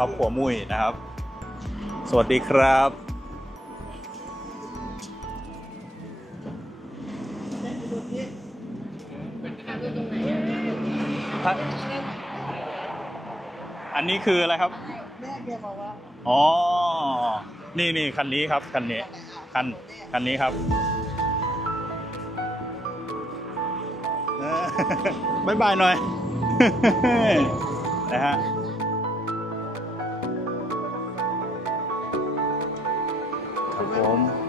ครอบผัวมุ้ยนะครับ สวัสดีครับอันนี้คืออะไรครับ แม่แกบอกว่าอ๋อ นี่นี่คันนี้ครับ คันนี้ คัน คันนี้ครับเออบายบายหน่อย นะฮะ ค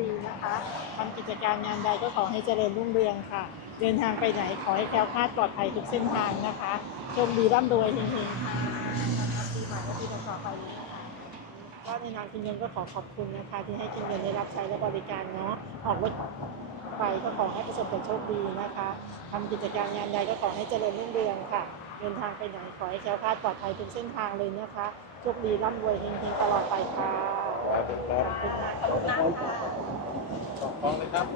ดีนะคะทำกิจการงานใดก็ขอให้เจริญรุ่งเรืองค่ะ เดินทางไปไหนขอให้แคล้วคลาดปลอดภัยทุกเส้นทางนะคะโชคดีร่ำรวยเฮงๆค่ะปีใหม่และปีต่อไปเลยนะคะก็ในนามคุณเงินก็ขอขอบคุณนะคะ ที่ให้คุณเงินได้รับใช้และบริการเนาะออกรถไปก็ขอให้ประสบแต่โชคดีนะคะทำกิจการงานใดก็ขอให้เจริญรุ่งเรืองค่ะ เดินทางไปไหนขอให้แคล้วคลาดปลอดภัยทุกเส้นทางเลยนะคะโชคดีร่ำรวยเฮงๆตลอดไปค่ะ ขอบคุณมากค่ะฟ้องเลยครับ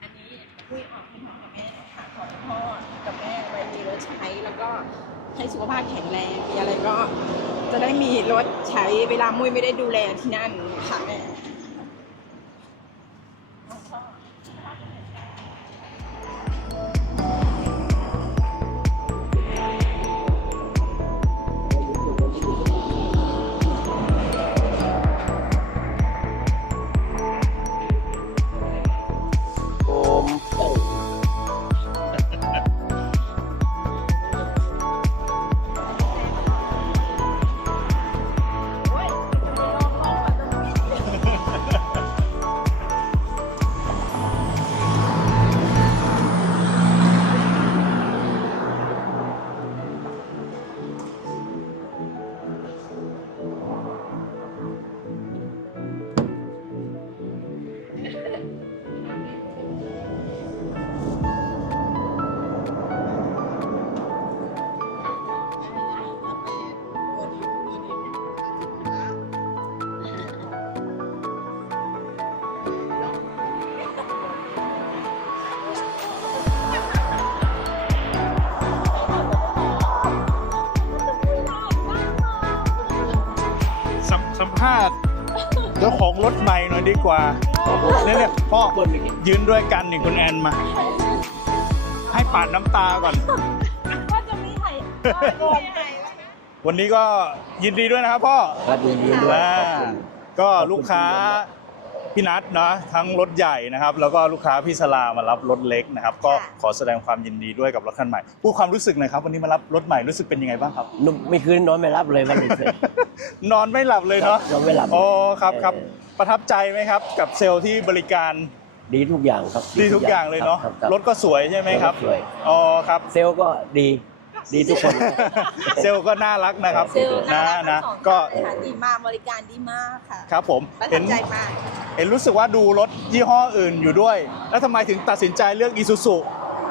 อันนี้คุยออกให้พ่อกับแม่ ขอให้พ่อกับแม่ไปมีรถใช้แล้วก็ให้สุขภาพแข็งแรงมีอะไรก็จะได้มีรถใช้เวลามุ้ยไม่ได้ดูแลที่นั่นค่ะแม่ สัมสัมภาษณ์เจ้าของรถใหม่หน่อยดีกว่าเนี่ยเนี่ยพ่อยืนด้วยกันนี่คุณแอนมา ให้ปาดน้ำตาก่อน ว่าจะมีไห่ก่อนวันนี้ก็ยินดีด้วยนะครับพ่อครับยินดีด้วยอ่าขอบคุณก็ลูกค้า พี่นัทนะทั้งรถใหญ่นะครับ แล้วก็ลูกค้าพี่สลามารับรถเล็กนะครับ ก็ขอแสดงความยินดีด้วยกับรถคันใหม่พูดความรู้สึกหน่อยครับวันนี้มารับรถใหม่รู้สึกเป็นยังไงบ้างครับนุ่มไม่คืนนอนไม่รับเลยวันนี้เลยนอนไม่หลับเลยเนาะนอนไม่หลับโอ้ครับครับเออประทับใจไหมครับ กับเซลล์ที่บริการดีทุกอย่างครับ ดีทุกอย่างเลยเนาะคบคบรถก็สวยใช่ไหมครับถก็สวยอ๋อครับเซลล์ก็ดีดีทุกคน เซลล์ก็น่ารักนะครับเซลล์นะน่ารักนะทั้งสองก็ฝ่ายค่ะดีมากบริการดีมากค่ะครับผมประทัเห็บนใจมาก เห็นรู้สึกว่าดูรถยี่ห้ออื่นอยู่ด้วย แล้วทำไมถึงตัดสินใจเลือกอีซูซู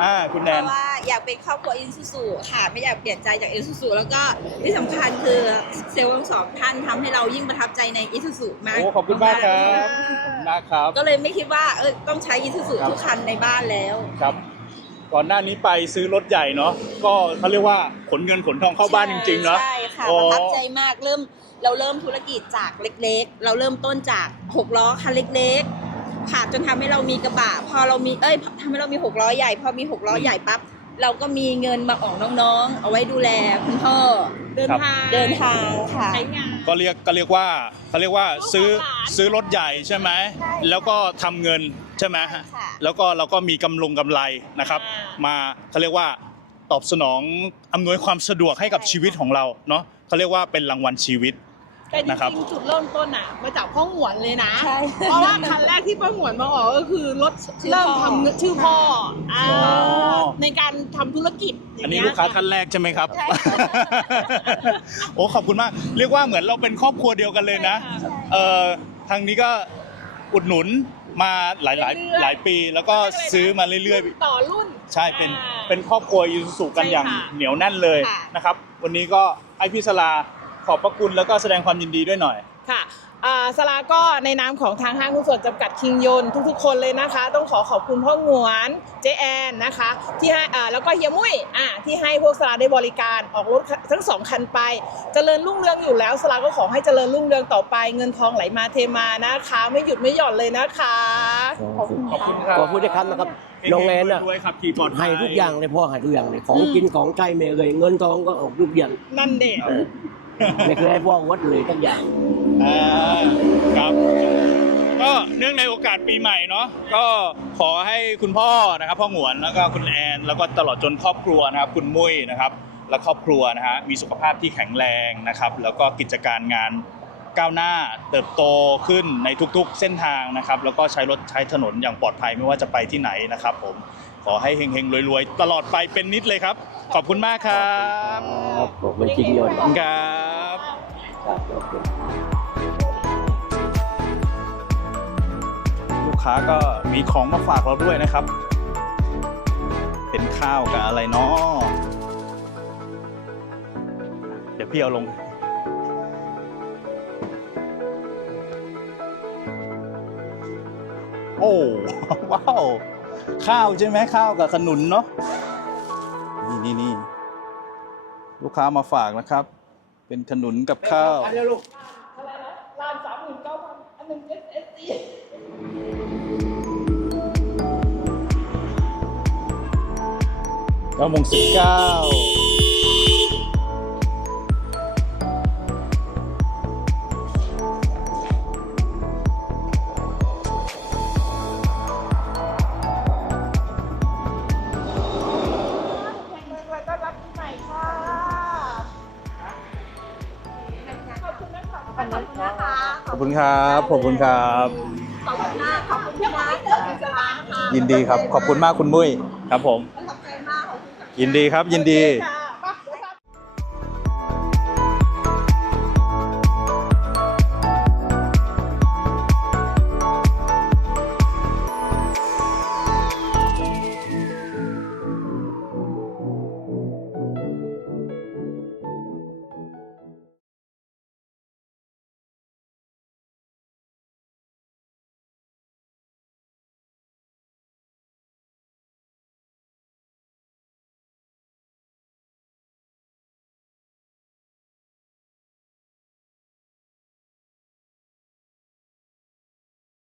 อ่าคุณแนเพน ราะว่าอยากเป็นครอบครัวอินซูซูค่ะ ไม่อยากเปลี่ยนใจจากอินซูซูแล้วก็ที่สำคัญคือเซลล์ทั้งสองท่านทำให้เรายิ่งประทับใจในอินซูซูมากโอ้ขอบคุณมากครับขอบคุณมากครับ ก็เลยไม่คิดว่าเออต้องใช้อินซูซูทุกคันในบ้านแล้ว ครับ ก่อนหน้านี้ไปซื้อรถใหญ่เนาะก็เขาเรียกว่าขนเงินขนทองเข้าบ้านจริงๆเนาะใช่ค่ะโอ้ ประทับใจมากเริ่มเราเริ่มธุรกิจจากเล็กๆ เราเริ่มต้นจากหกล้อคันเล็กๆค่ะจนทำให้เรามีกระบะพอเรามีเอ้ยทำให้เรามีหกล้อใหญ่พอมีหกล้อใหญ่ปั๊บเราก็มีเงินมาออกน้องๆ เอาไว้ดูแลคุณพ่อเดินทางเดินทางค่ะ ใช้งานคก็เรียกก็เรียกว่าเขาเรียกว่าซื้อซื้อรถใหญ่ใช่ไหมแล้วก็ทำเงิน ใช่ไหมฮะค่ะ แล้วก็เราก็มีกำลงกำไรนะครับมาเขาเรียกว่าตอบสนองอำนวยความสะดวกให้กับชีวิตของเราเนาะเขาเรียกว่าเป็นรางวัลชีวิต แต่จนะครับ ริงๆจุดเริ่มต้นอะมาจากพ่อหงวนเลยนะ ใช่เพราะว่าคันแรกที่พ่อหงวนมาออกก็คือรถชื่อเริ่มพ่อทำเงินชื่อพ่ออ่าอ๋อ ในการทำธุรกิจย่อันงนี้เงี้ยลูกค้าท่านแรกใช่ไหมครับโอ้ขอบคุณมาก เรียกว่าเหมือนเราเป็นครอบครัวเดียวกันเลยนะเอ่อทางนี้ก็อุดหนุน มาหลายหลายหลายปีแล้วก็ซื้อมาเรื่อยๆต่อรุ่นใช่เป็นอ่า เป็นครอบครัวยูสุกันใช่อย่างค่ะเหนียวแน่นเลยค่ะ นะครับ วันนี้ก็ให้พี่สลาขอบพระคุณแล้วก็แสดงความยินดีด้วยหน่อย ค่ะอ่า สลาก็ในนามของทางห้างหุ้นส่วนจำกัดคิงยนต์ทุกๆ คนเลยนะคะ ต้องขอขอบคุณพ่อหงวนเจแอนนะคะ ที่ให้อ่าแล้วก็เฮียมุ้ยอ่าที่ให้พวกสลาได้บริการออกรถทั้งสองคันไป เจริญรุ่งเรืองอยู่แล้วสลาก็ขอให้เจริญรุ่งเรืองต่อไป เงินทองไหลมาเทมานะคะ ไม่หยุดไม่หย่อนเลยนะคะขอบคุณขอบคุณครับขอบคุณนะครับนะครับน้องแอนน่ะด้วยครับขี่ปลอดภัให้ยทุกอย่างเลยพ่อให้ทุกอย่างเลยของกินของใช้ไม่เลยเงินทองก็ออกทุกอย่างนั่นเด็กเออไม่เคยให้พ่อวัดเลยทุกอย่าง อ่าครับ ก็เนื่องในโอกาสปีใหม่เนาะก็ขอให้คุณพ่อนะครับพ่อหงวนแล้วก็คุณแอนแล้วก็ตลอดจนครอบครัวนะครับ คุณมุ้ยนะครับ และครอบครัวนะฮะมีสุขภาพที่แข็งแรงนะครับ แล้วก็กิจการงานก้าวหน้าเติบโตขึ้นในทุกๆ เส้นทางนะครับ แล้วก็ใช้รถใช้ถนนอย่างปลอดภัยไม่ว่าจะไปที่ไหนนะครับ ผมขอให้เฮงๆรวยๆ ตลอดไปเป็นนิดเลยครับ ขอบคุณมากครับ ครับผมเป็นจริงยนต์ขอบคุณครับ ครับขอบคุณ ค้าก็มีของมาฝากเราด้วยนะครับ เป็นข้าวกับอะไรเนาะเดี๋ยวพี่เอาลงโอ้ว้าว ข้าวใช่ไหมข้าวกับขนุนเนาะนี่นี่นี่ลูกค้ามาฝากนะครับ เป็นขนุนกับข้าวล้านสามหมื่นเก้าพันอันหนึ่งเอสเอส เก้าโมงสิบเก้าแข่งเมืองเลยต้อนรับปีใหม่ค่ะขอบคุณนะคะขอบคุณนะคะขอบคุณครับ ขอบคุณครับ ขอบคุณมากขอบคุณพี่นัทขอบคุณสลาค่ะยินดีครับ ขอบคุณมากคุณมุ้ยครับผม ยินดีครับยินดี